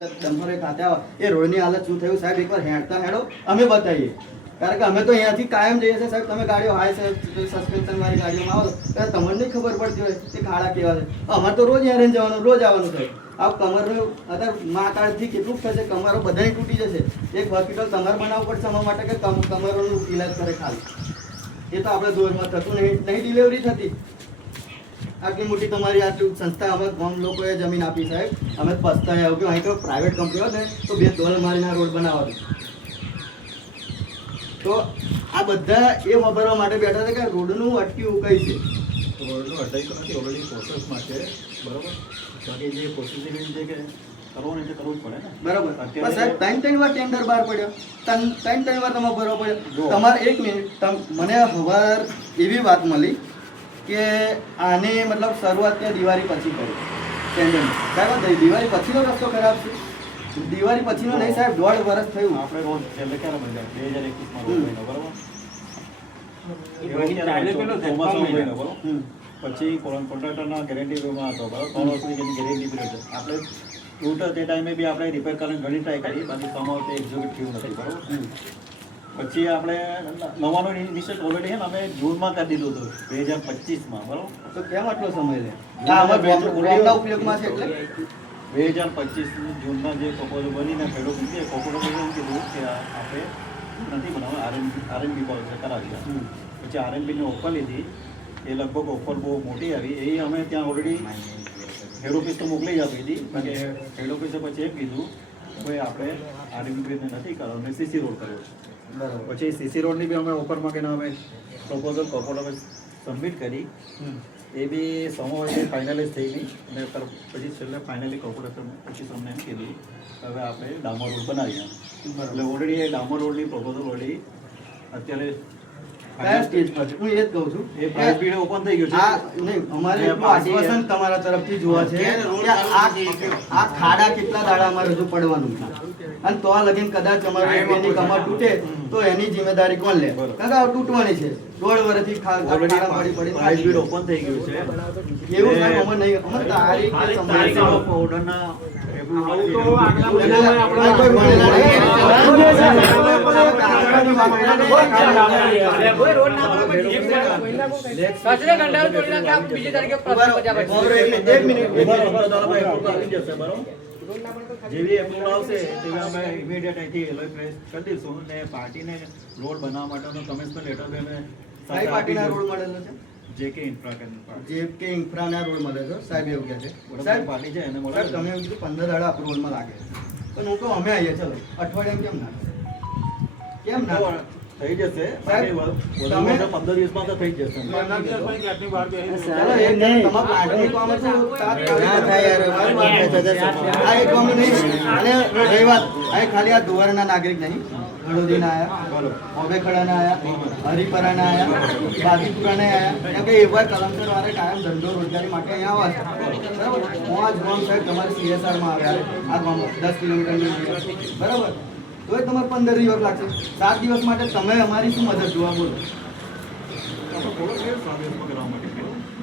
ડમ્પરે ખાતે આવે એ રોડની હાલત શું થયું સાહેબ એકવાર હેડતા હેડો અમે બતાવીએ કારણ કે અમે તો અહીંયાથી કાયમ જઈએ છીએ સાહેબ તમે ગાડીઓ હાય સસ્પેન્શન વાળી ગાડીઓમાં આવો ત્યારે તમને નહીં ખબર પડતી હોય કે ખાડા કેવા છે અમારે તો રોજ હેરેન જવાનું રોજ આવવાનું થાય આ કમરનું અત્યારે મા કાર્ડથી કેટલું થશે કમરો બધાય તૂટી જશે એક હોસ્પિટલ તમારે બનાવવું પડશે અમારા માટે કે કમરોનું ઇલાજ કરે ખાલી એ તો આપણે દોરમાં થતું નહીં ડિલિવરી થતી આટલી મોટી તમારી આટલી સંસ્થા અમે ગામ લોકોએ જમીન આપી સાહેબ અમે પસ્તાય આવ્યું કે અહીં તો પ્રાઇવેટ કંપની હોત ને તો 2 ડોલર મારીને રોડ બનાવો તો આ બધા એ વાપરવા માટે બેઠા છે કે રોડનું અટક્યું કઈ છે રોડનું અટક્યું નથી ઓલરેડી પ્રોસેસમાં છે બરોબર બાકી જે પ્રોસેસિંગ છે કે કરવું એટલે કરવું જ પડે ને બરાબર પણ સાહેબ 3 વાર ટેન્ડર બહાર પડ્યો 3 વાર તમારે ભરવો પડ્યો તમારે 1 મિનિટ મને હવાર એવી વાત મળી કે આને મતલબ શરૂઆત ત્યાં દિવાળી પછી કરી ટેન્ડર સાહેબ દિવાળી પછીનો રસ્તો ખરાબ છે દિવાળી પછીનો નહીં સાહેબ 1.5 વર્ષ થયું આપણે રોડ એટલે ક્યારે બંધાય 2021 માં રોડ બન્યો બરોબર પછી કોન્ટ્રાક્ટરના ગેરંટી રૂમમાં હતો બરાબર 3 વર્ષની ગેરંટી પીરિયડ છે આપણે ટોટલ તે ટાઈમે બી આપણે રિપેર કરવાની ઘણી ટ્રાય કરી બાકી સમાવ તે એક્ઝિક્યુટ થયું નથી બરાબર પછી આપણે નવાનું ઇનિશિયેટ ઓલરેડી છે ને અમે જૂનમાં કરી દીધું હતું 2025માં બરાબર તો કેમ આટલો સમય લે આ ઉપયોગમાં છે એટલે 2025 જૂનમાં જે પ્રપોઝલ બનીને પેલો કોર્પોરેટ એમ કીધું કે આપણે નથી બનાવવા આરએનબી પોલિસી કરાવી પછી આરએનબીની ઓફર લીધી એ લગભગ ઓફર બહુ મોટી આવી એ અમે ત્યાં ઓલરેડી હેડ ઓફિસ તો મોકલી જ આપી હતી કારણ કે હેડ ઓફિસે પછી એમ કીધું ભાઈ આપણે આરએનબીને નથી કરવાનું અમે સીસી રોડ કર્યો છે બરાબર પછી સીસી રોડની બી અમે ઓફરમાં કે અમે પ્રપોઝલ કોર્પોરેટ સબમિટ કરી એ બી સમય ફાઇનલાઇઝ થઈ ગઈ અને પછી છેલ્લે ફાઇનલી કોર્પોરેશન પછી તમને એમ કીધું હવે આપણે ડામર રોડ બનાવીએ એટલે ઓલરેડી એ ડામર રોડની પ્રપોઝલ ઓલરેડી અત્યારે કયા સ્ટેજ પર છે હું એ જ કહું છું એ પ્રાઇસ બીડ ઓપન થઈ ગયું છે આ નહીં અમારે એટલું આશ્વાસન તમારા તરફથી જોવા છે કે આ ખાડા કેટલા દાડા અમારે હજુ પડવાનું છે અને તો આ લગીન કદાચ અમારી એની કમર તૂટે તો એની જિમ્મેદારી કોણ લે કારણ કે આ તૂટવાની છે 1.5 વર્ષથી ખાડા પડી પ્રાઇસ બીડ ઓપન થઈ ગયું છે એવું સાહેબ અમે નહીં અમે તારીખ ઓર્ડરના જેવી એપ્રુવલ આવશે તેવી અમે ઇમિડિયેટ અહીંથી એલોય પ્રેસ કરી દઈશું અને પાર્ટીને રોડ બનાવવા માટેનો કમિટમેન્ટ લેટર બી અમે કઈ પાર્ટીના રોડ મળેલો છે જેકે ઇન્ફ્રાના રોડ મળે છે સાહેબ એવું કહે છે સાહેબ પાર્ટી છે એને મળે તમે એમ કીધું 15 દાડા અપ્રુવલમાં લાગે પણ હું કહું અમે આવીએ ચલો અઠવાડિયામાં કેમ ના થઈ જશે તમે 15 દિવસમાં તો થઈ જશે ચાલો એક તમારું આટલું કામ છે ના થાય યાર આ એક કામ નહીં અને રહી વાત આ ખાલી આ દુવારના નાગરિક નહીં હળોદીના આયા ઓબેખડાના આયા હરિપરાના આયા બાદીપુરાના આયા કેમ કે એવા કલમસર વાળા કાયમ ધંધો રોજગારી માટે અહીંયા આવે છે બરાબર હું આ ગામ સાહેબ તમારે CSRમાં આવ્યા આ ગામ 10 કિલોમીટરની બરાબર તોય તમારે 15 દિવસ લાગશે 7 દિવસ માટે તમે અમારી શું મદદ જોવા બોલો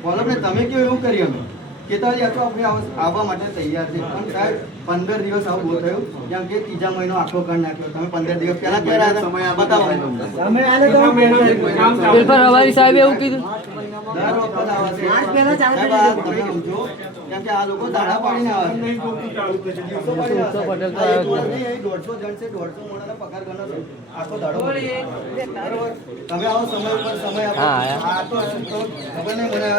બોલો ને તમે કેવું એવું કરી અમે કે તો હજી આપણે આવવા માટે તૈયાર છે પણ સાહેબ 15 દિવસ આવું બહુ થયું જેમ કે ત્રીજા મહિનો આખો કરી નાખ્યો તમે 15 દિવસ પહેલા ક્યારે આવ્યા સમય બતાવો હવારી સાહેબ એવું કીધું દર વખત આવે છે સાહેબ આ તમે સમજો કેમ કે આ લોકો દાડા પાડીને આવે છે 150 જણ છે 150 મોડાના પગાર ગણો આખો દાડો બરાબર તમે આવો સમય ઉપર સમય આપો આ તો ખબર નહીં મને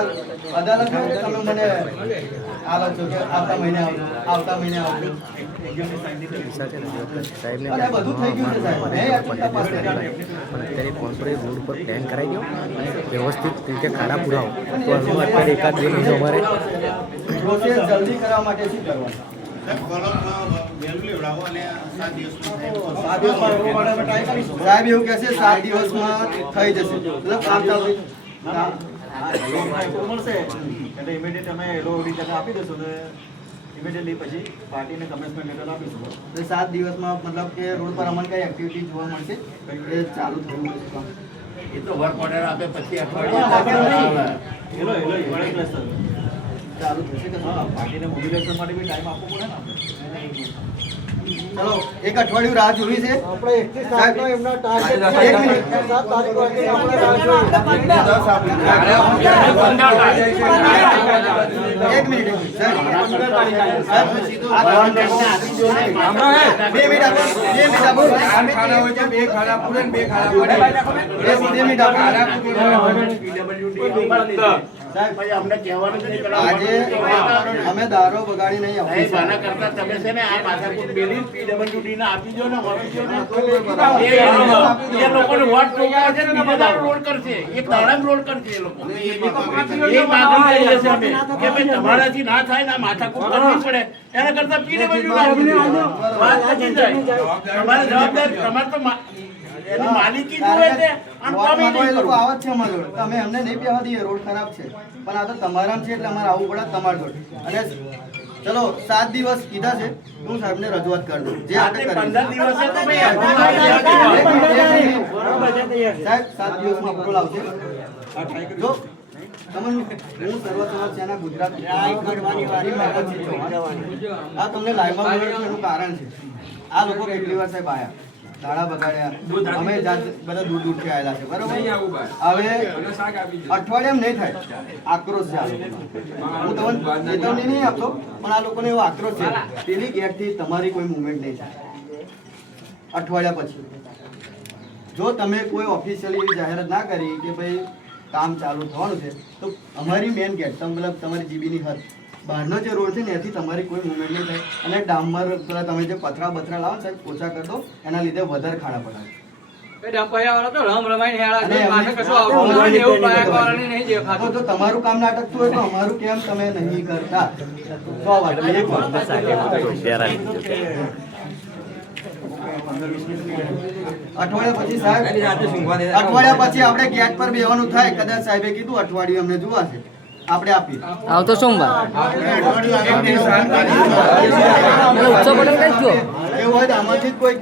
અદાલત તમે મને આલો છો કે આવતા મહિને આવજો સાહેબને બધું થઈ ગયું છે સાહેબ મેં આટલી તપાસ કરી અત્યારે કોન્ટ્રાક્ટ રોડ પર પ્લાન કરાવી દો અને વ્યવસ્થિત રીતે ખાડા પુરાવો તો અત્યારે એકાદ 2 મહિનો અમારે પ્રોસેસ જલ્દી કરવા માટે શું કરવાનું સાહેબ એવું કહેશે 7 દિવસમાં થઈ જશે એટલે કામ ચાલુ મળશે એટલે ઇમિડિયેટ અમે એલોડી જગા આપી દઈશું ને ઇમિડિયેટલી પછી પાર્ટીને કમિટમેન્ટ લેટર આપીશું 7 દિવસમાં મતલબ કે રોડ પર અમને કઈ એક્ટિવિટી જોવા મળશે એ ચાલુ થયું એ તો વર્ક ઓર્ડર આપે પછી અઠવાડિયે ચાલુ થશે કે પાર્ટીને મોબિલાઇઝેશન માટે બી ટાઈમ આપવો પડે ને આપણે ચલો એક અઠવાડિયું રાહ જોવી છે સાહેબ, એક મિનિટ. એક મિનિટ સાહેબ. બે મિનિટ આપો. ભાઈ અમને કહેવાનું જ નહીં પેલા આજે અમે દારો બગાડી નહીં સાહેબ, આપીશું. આના કરતા તમે છે ને આ માથાકૂટ મેલી PWD ને આપી દો ને આપી દો ને. એ લોકોને વોટ ચોખ્ખો છે ને બીજો દાડો રોડ કરશે, એક દાડામાં રોડ કરશે એ લોકો. એ માગણી કરીએ છીએ અમે કે ભાઈ તમારાથી ના થાય ને આ માથાકૂટ કરવી પડે, એના કરતા PWD આપી દો. વાત નથી થાય. તમારે જવાબદારી તમારે તો એની માલિકી જોવે છે અને વોટમાં તો એ કોમી લોકો આવે જ છે અમારા જોડે. તો અમે એમને નહીં બેહવા દઈએ, રોડ ખરાબ છે પણ આ તો તમારામાં છે એટલે અમારે આવવું પડે તમારા જોડે. અને ચલો 7 દિવસ કીધા છે, હું સાહેબને રજૂઆત કરી દઉં જે આપણે કરી. 15 દિવસે તો ભાઈ સાહેબ 7 દિવસમાં અપ્રુવલ આવશે. જો તમને હું સર્વ સમાજ સેના ગુજરાત આ તમને લાઈવમાં બોલું છું એનું કારણ છે. આ લોકો કેટલી વાર સાહેબ આયા, શાળા બગાડ્યા, અમે બધા દૂર દૂરથી આવેલા છે બરોબર. હવે અઠવાડિયામાં નહીં થાય, આક્રોશ છે આ લોકોનો. હું તમને ચેતવણી નહીં આપતો પણ આ લોકોને એવો આક્રોશ છે પેલી ગેટથી તમારી કોઈ મુવમેન્ટ નહીં થાય અઠવાડિયા પછી. જો તમે કોઈ ઓફિશિયલી એવી જાહેરાત ના કરી કે ભાઈ કામ ચાલુ થવાનું છે તો અમારી મેન ગેટ મતલબ તમારી જીબીની હદ બહારનો જે રોડ છે ને એથી તમારી કોઈ મુવમેન્ટ નહીં થાય. અને ડામર પેલા તમે જે પથરા બથરા લાવો સાહેબ ઓછા કરી દો, એના લીધે વધારે ખાડા પડાવે. તો તમારું કામ નાટકતું હોય તો અમારું કેમ તમે નહીં કરતા? તો આ વાત એક વાત. અઠવાડિયા પછી સાહેબ, અઠવાડિયા પછી આપણે ગેટ પર બેવાનું થાય. કદાચ સાહેબે કીધું અઠવાડિયું અમને જોવાશે, આપણે આપીએ. આવતો સોમવાર ઉત્સવ પટેલ કઈ ગયો એવું હોય તો આમાંથી જ કોઈ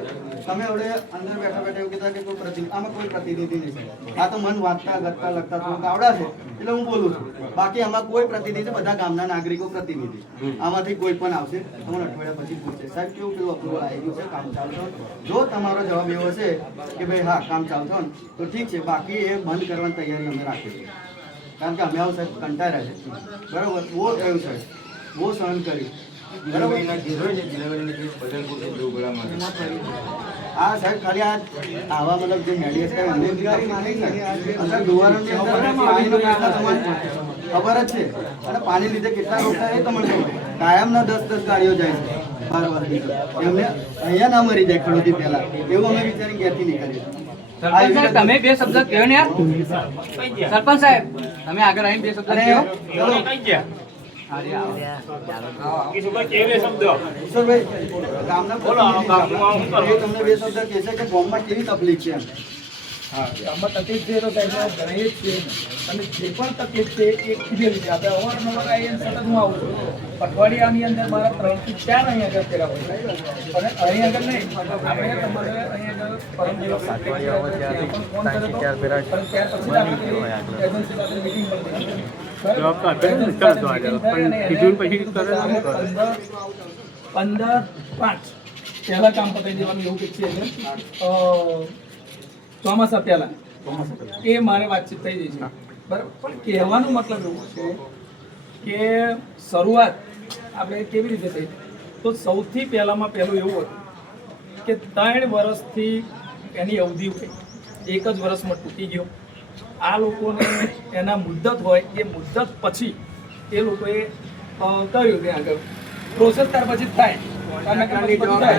તમે હવે અંદર બેઠા બેઠા એવું કીધા કે કોઈ પ્રતિનિધિ, આમાં કોઈ પ્રતિનિધિ નહીં. આ તો મન વાંચતા લખતા લખતા થોડુંક આવડા છે એટલે હું બોલું છું. બાકી આમાં કોઈ પ્રતિનિધિ, બધા ગામના નાગરિકો પ્રતિનિધિ. આમાંથી કોઈ પણ આવશે તો મને અઠવાડિયા પછી પૂછશે સાહેબ કેવું પેલું અપ્રુવલ આવી ગયું છે, કામ ચાલુ થયું. જો તમારો જવાબ એવો છે કે ભાઈ હા કામ ચાલુ થયું તો ઠીક છે, બાકી એ બંધ કરવાની તૈયારી અમે રાખીએ. કારણ કે અમે આવું સાહેબ કંટાળ્યા છે બરોબર. બહુ થયું સાહેબ, બહુ સહન કર્યું બરોબર. હા સાહેબ ખાલી આવા મતલબ જે મેડિયસ છે એમને અંદર દુવારોની અંદર પાણીનો કેટલા સમાન ખબર જ છે. અને પાણી લીધે કેટલા રોગ થાય એ તમને ખબર. કાયમના 10 ગાડીઓ જાય છે 12 વર્ષની. એમને અહીંયા ના મરી જાય ખડોથી પહેલા એવું અમે વિચારી ઘેરથી નીકળીએ. સરપંચ સાહેબ તમે બે શબ્દ કહો ને યાર. સરપંચ સાહેબ તમે આગળ આવીને બે શબ્દ કહો. ઈશ્વરભાઈ, ગામના પ્રતિનિધિ એ તમને બે શબ્દ કહેશે કે ગામમાં કેવી તકલીફ છે એમ. આમાં તકલીફ છે તો સાહેબ ગણાવીએ જ છીએ અને જે પણ તકલીફ છે એ કીધેલી છે. આપણે અવારનવાર આવીએ અને સતત હું આવું છું. અઠવાડિયાની અંદર મારા 3 થી 4 અહીં આગળ ફેરા હોય અને અહીં આગળ નહીં, આપણે તમારે અહીં આગળ પરમ દિવસ ફોન કર્યો હતો અને ત્યાર પછી આપણે એજન્સી સાથે મીટિંગ પણ કરી 15/5 પહેલા કામ પતાવી દેવાનું એવું કંઈક છે. ચોમાસા પહેલા એ મારે વાતચીત થઈ ગઈ છે બરાબર. પણ કહેવાનો મતલબ એવું છે કે શરૂઆત આપણે કેવી રીતે થઈ તો સૌથી પહેલામાં પહેલું એવું હતું કે 3 વર્ષથી એની અવધિ હોય, 1 જ વર્ષમાં તૂટી ગયો. આ લોકોને એના મુદ્દત હોય એ મુદ્દત પછી એ લોકોએ કર્યું ત્યાં આગળ પ્રોસેસ ત્યાર પછી થાય. અને પછી બધું થાય.